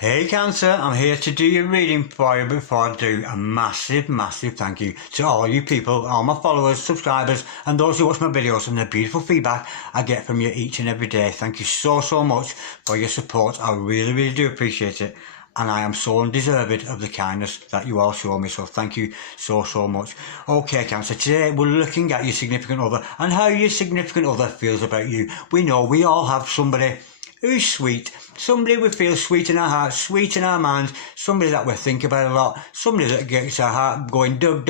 Hey Cancer, I'm here to do your reading for you before I do a massive thank you to all you people, all my followers, subscribers and those who watch my videos and the beautiful feedback I get from you each and every day. Thank you so much for your support. I really do appreciate it, and I am so undeserved of the kindness that you all show me, so thank you so much. Okay Cancer, today we're looking at your significant other and how your significant other feels about you. We know we all have somebody who's sweet, somebody we feel sweet in our hearts, sweet in our minds, somebody that we think about a lot, somebody that gets our heart going dug.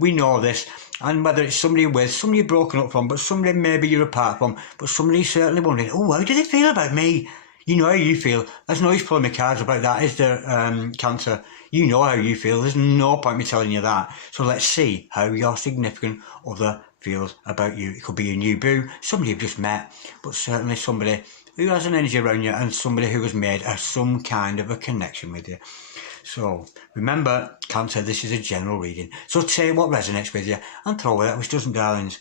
We know this, and whether it's somebody you're with, somebody you're broken up from, but somebody maybe you're apart from, but somebody certainly wondering, oh, how do they feel about me? You know how you feel. There's no use pulling my cards about that, is there, Cancer? You know how you feel. There's no point me telling you that. So let's see how your significant other feels about you. It could be a new boo, somebody you've just met, but certainly somebody who has an energy around you and somebody who has made some kind of a connection with you. So remember, Cancer, this is a general reading. So take what resonates with you and throw away that which doesn't, darlings.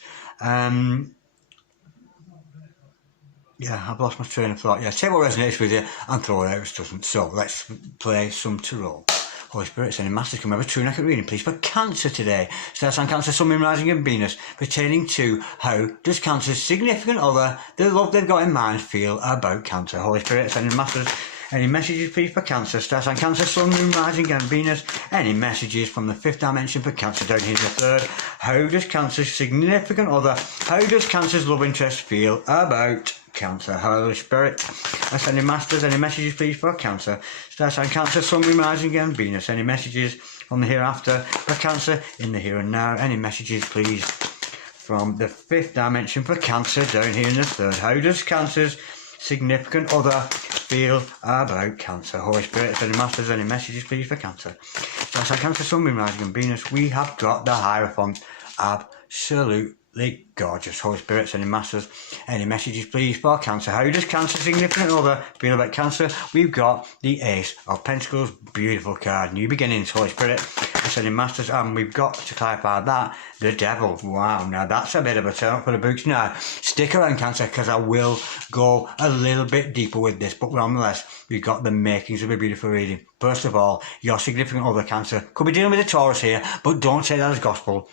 Yeah, I've lost my train of thought. Yeah, take what resonates with you and throw it out which doesn't. So let's play some tarot. Holy Spirit, sending masters, come have a true and accurate reading, please, for Cancer today. Stars on Cancer, Sun, Moon, Rising and Venus, pertaining to how does Cancer's significant other, the love they've got in mind, feel about Cancer. Holy Spirit, sending masters, any messages, please, for Cancer. Stars on Cancer, Sun, Moon, Rising and Venus, any messages from the fifth dimension for Cancer down here in the third. How does Cancer's significant other, how does Cancer's love interest feel about Cancer? Holy Spirit, ascending masters, any messages please for Cancer. Star sign Cancer, Sun, Moon, Rising and Venus, any messages from the hereafter for Cancer in the here and now. Any messages please from the fifth dimension for Cancer down here in the third. How does Cancer's significant other feel about Cancer? Holy Spirit, ascending masters, any messages please for Cancer. Star sign Cancer, Sun, Moon, Rising and Venus. We have got the Hierophant. Absolutely gorgeous. Holy Spirit, sending masters, any messages please for Cancer. How does Cancer's significant other feel about Cancer? We've got the Ace of Pentacles, beautiful card, new beginnings. Holy Spirit, sending masters, and we've got to clarify that, the Devil. Wow, now that's a bit of a turn for the books. Now stick around Cancer, because I will go a little bit deeper with this, but nonetheless we've got the makings of a beautiful reading. First of all, your significant other, Cancer, could be dealing with a Taurus here, but don't take that as gospel.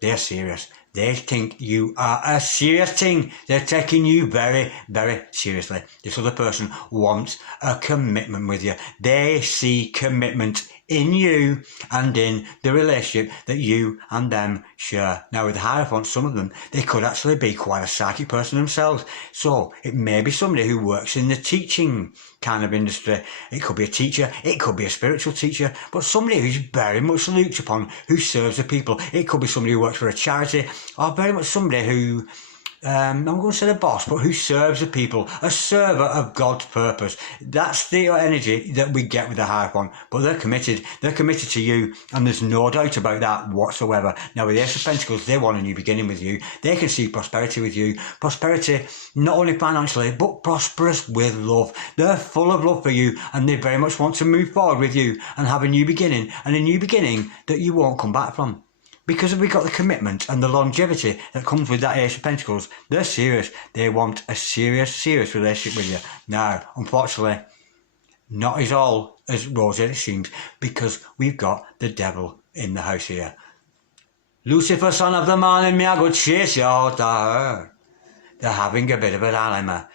They're serious. They think you are a serious thing. They're taking you very seriously. This other person wants a commitment with you. They see commitment in you and in the relationship that you and them share. Now with the Hierophant, some of them, they could actually be quite a psychic person themselves. So it may be somebody who works in the teaching kind of industry. It could be a teacher, it could be a spiritual teacher, but somebody who's very much looked upon, who serves the people. It could be somebody who works for a charity, or very much somebody who, I'm going to say the boss, but who serves the people, a server of God's purpose. That's the energy that we get with the Hierophant, but they're committed to you, and there's no doubt about that whatsoever. Now with the Ace of Pentacles, they want a new beginning with you. They can see prosperity with you, prosperity not only financially, but prosperous with love. They're full of love for you, and they very much want to move forward with you and have a new beginning, and a new beginning that you won't come back from. Because we've got the commitment and the longevity that comes with that Ace of Pentacles, they're serious. They want a serious relationship with you. Now, unfortunately, not as all as rosy as it seems, because we've got the Devil in the house here. Lucifer, son of the morning, may I go chase your daughter? They're having a bit of a dilemma.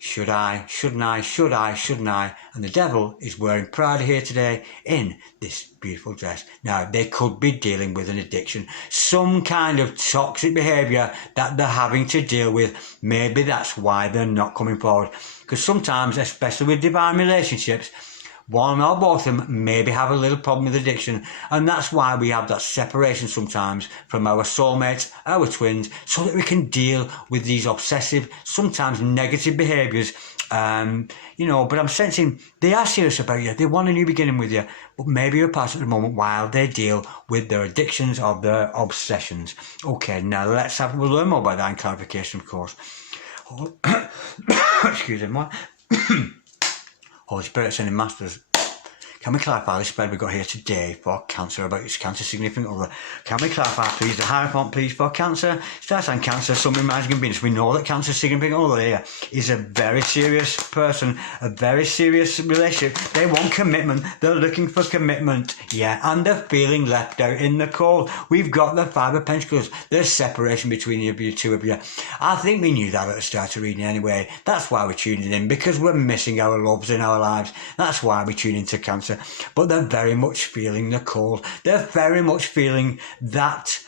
Should I, shouldn't I, shouldn't I? And the Devil is wearing Prada here today in this beautiful dress. Now, they could be dealing with an addiction, some kind of toxic behaviour that they're having to deal with. Maybe that's why they're not coming forward. Because sometimes, especially with divine relationships, one or both of them maybe have a little problem with addiction, and that's why we have that separation sometimes from our soulmates, our twins, so that we can deal with these obsessive, sometimes negative behaviours. But I'm sensing they are serious about you. They want a new beginning with you, but maybe you're apart at the moment while they deal with their addictions or their obsessions. Okay, now we'll learn more about that in clarification, of course. Excuse me. Holy Spirit, sending masters, Can we clarify the spread we've got here today for Cancer, about its Cancer significant other? Can we clarify, please, the Hierophant, please, for Cancer? Star sign Cancer, Sun, Moon, Rising and Venus. We know that Cancer significant other here is a very serious person, a very serious relationship. They want commitment. They're looking for commitment, yeah, and they're feeling left out in the cold. We've got the Five of Pentacles. There's separation between you two of you. I think we knew that at the start of reading anyway. That's why we're tuning in, because we're missing our loves in our lives. That's why we tune into Cancer. But they're very much feeling the cold. They're very much feeling that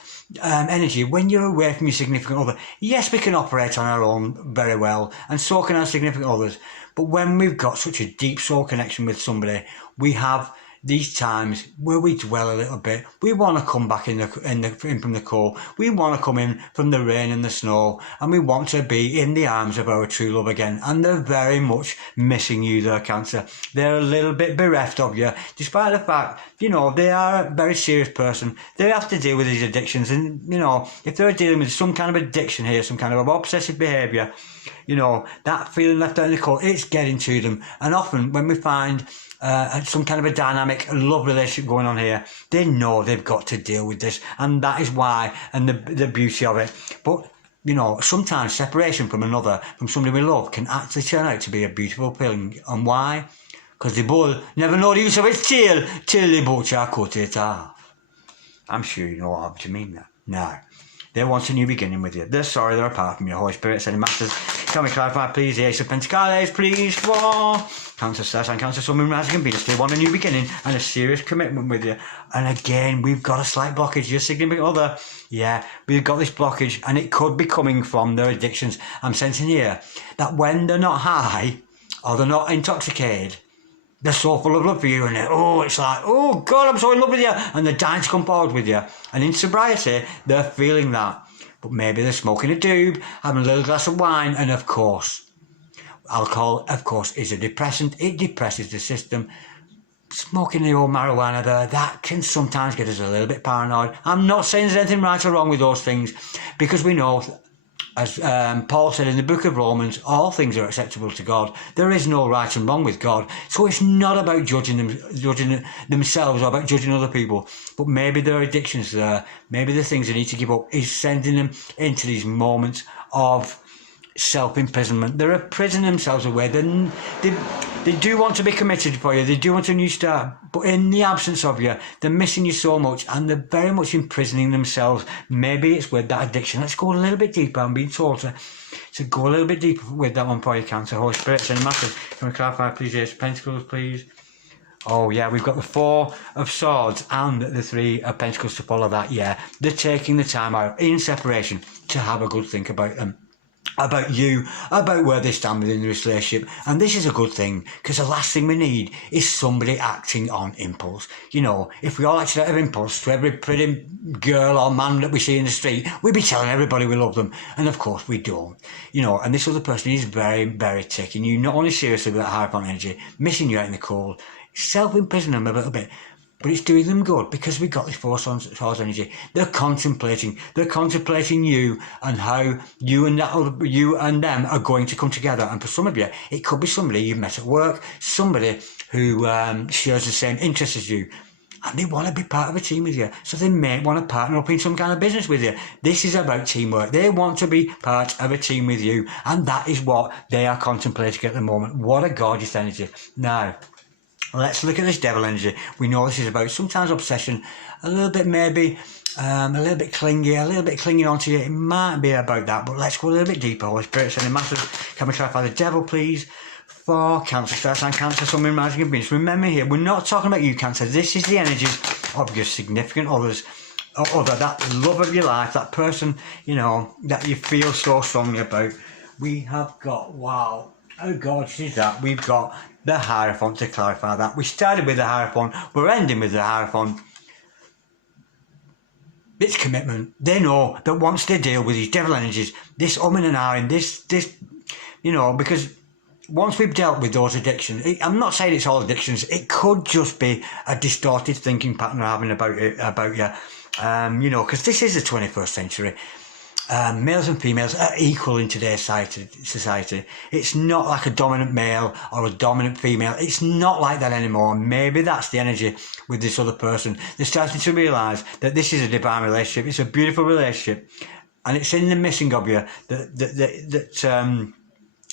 energy when you're away from your significant other. Yes, we can operate on our own very well, and so can our significant others. But when we've got such a deep soul connection with somebody, we have these times where we dwell a little bit. We want to come back in from the cold. We want to come in from the rain and the snow, and we want to be in the arms of our true love again. And they're very much missing you there, Cancer. They're a little bit bereft of you, despite the fact, you know, they are a very serious person. They have to deal with these addictions, and, you know, if they're dealing with some kind of addiction here, some kind of obsessive behaviour, you know, that feeling left out in the cold, it's getting to them. And often when we find some kind of a dynamic love relationship going on here, they know they've got to deal with this, and that is why, and the beauty of it. But, you know, sometimes separation from another, from somebody we love, can actually turn out to be a beautiful feeling. And why? Because they both never know the use of its tail till they both cut it off. I'm sure you know what I mean. No. They want a new beginning with you. They're sorry they're apart from you. Holy Spirit, Sending Masters. Can we clarify, please? The Ace of Pentacles, please, for Cancer, Star sign Cancer, Sun, Moon, Rising and Venus. They want a new beginning and a serious commitment with you. And again, we've got a slight blockage. Your significant other, yeah, we've got this blockage, and it could be coming from their addictions. I'm sensing here that when they're not high or they're not intoxicated, they're so full of love for you, and it's like, oh God, I'm so in love with you, and they're dying to come forward with you. And in sobriety, they're feeling that. But maybe they're smoking a doob, having a little glass of wine, and of course, alcohol, of course, is a depressant. It depresses the system. Smoking the old marijuana there, that can sometimes get us a little bit paranoid. I'm not saying there's anything right or wrong with those things, because we know, as Paul said in the book of Romans, all things are acceptable to God. There is no right and wrong with God. So it's not about judging themselves or about judging other people. But maybe their addictions there, maybe the things they need to give up, is sending them into these moments of self-imprisonment. They're imprisoning themselves away. They do want to be committed for you. They do want a new start. But in the absence of you, they're missing you so much, and they're very much imprisoning themselves. Maybe it's with that addiction. Let's go a little bit deeper. I'm being told to go a little bit deeper with that one for you, Cancer. Holy Spirit, Sending Masters. Can we clarify, please? Ace of Pentacles, please. Oh, yeah, we've got the Four of Swords and the Three of Pentacles to follow that, yeah. They're taking the time out in separation to have a good think about them. About you, about where they stand within this relationship. And this is a good thing, because the last thing we need is somebody acting on impulse. You know, if we all acted out of impulse to every pretty girl or man that we see in the street, we'd be telling everybody we love them. And of course we don't. You know, and this other person is very, very taking you not only seriously with that Hierophant energy, missing you out in the cold, self-imprisoning them a little bit. But it's doing them good, because we've got this Four Swords energy. They're contemplating you and how you and them are going to come together. And for some of you, it could be somebody you've met at work, somebody who shares the same interests as you, and they want to be part of a team with you. So they may want to partner up in some kind of business with you. This is about teamwork. They want to be part of a team with you, and that is what they are contemplating at the moment. What a gorgeous energy. Now, let's look at this Devil energy. We know this is about sometimes obsession, a little bit maybe, a little bit clinging onto you. It might be about that, but let's go a little bit deeper. Holy Spirit, Sending Masters. Can we clarify the Devil, please? For Cancer, Star sign Cancer, Sun, Moon, Rising and Venus. Remember here, we're not talking about you, Cancer. This is the energies of your significant others. That love of your life, that person, you know, that you feel so strongly about. We have got, wow, how gorgeous is that? We've got the Hierophant to clarify that. We started with the Hierophant, we're ending with the Hierophant. It's commitment. They know that once they deal with these devil energies, this umming and ahhing, this, you know, because once we've dealt with those addictions, I'm not saying it's all addictions, it could just be a distorted thinking pattern we're having about you, you know, because this is the 21st century. males and females are equal in today's society. It's not like a dominant male or a dominant female. It's not like that anymore. Maybe that's the energy with this other person. They're starting to realise that this is a divine relationship. It's a beautiful relationship, and it's in the missing of you that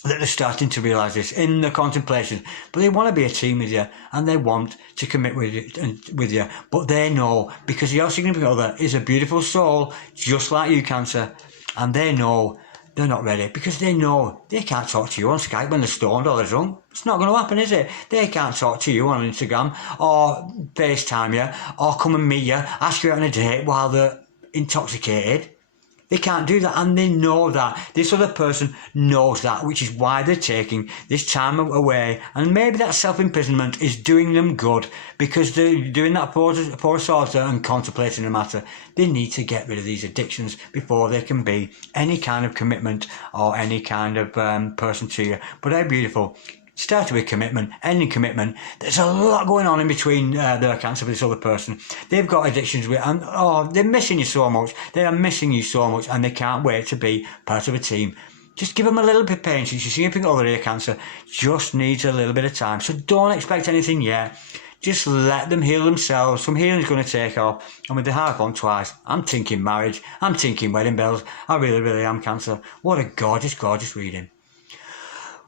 they're starting to realise this in the contemplation. But they want to be a team with you, and they want to commit with you. But they know, because your significant other is a beautiful soul, just like you, Cancer, and they know they're not ready, because they know they can't talk to you on Skype when they're stoned or they're drunk. It's not going to happen, is it? They can't talk to you on Instagram or FaceTime you or come and meet you, ask you out on a date while they're intoxicated. They can't do that, and they know that. This other person knows that, which is why they're taking this time away. And maybe that self-imprisonment is doing them good, because they're doing that for sort and contemplating the matter. They need to get rid of these addictions before they can be any kind of commitment or any kind of person to you. But they're beautiful. Starting with commitment, ending commitment. There's a lot going on in between their Cancer with this other person. They've got addictions with, and they're missing you so much. They are missing you so much, and they can't wait to be part of a team. Just give them a little bit of patience. You see anything over here, Cancer, just needs a little bit of time. So don't expect anything yet. Just let them heal themselves. Some healing's going to take off. And with the heart on twice, I'm thinking marriage. I'm thinking wedding bells. I really, really am, Cancer. What a gorgeous, gorgeous reading.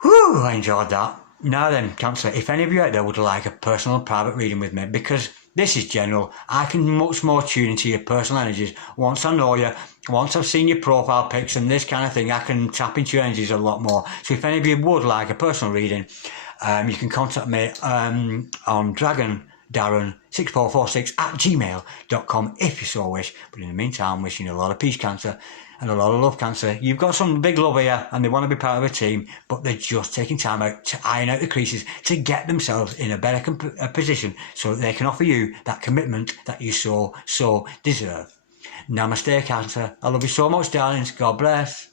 Whew, I enjoyed that. Now then, Cancer, if any of you out there would like a personal and private reading with me, because this is general, I can much more tune into your personal energies. Once I know you, once I've seen your profile pics and this kind of thing, I can tap into your energies a lot more. So if any of you would like a personal reading, you can contact me on dragondarren6446@gmail.com if you so wish. But in the meantime, wishing you a lot of peace, Cancer, and a lot of love, Cancer. You've got some big love here, and they want to be part of a team, but they're just taking time out to iron out the creases to get themselves in a better position so that they can offer you that commitment that you so deserve. Namaste, Cancer. I love you so much, darlings. God bless.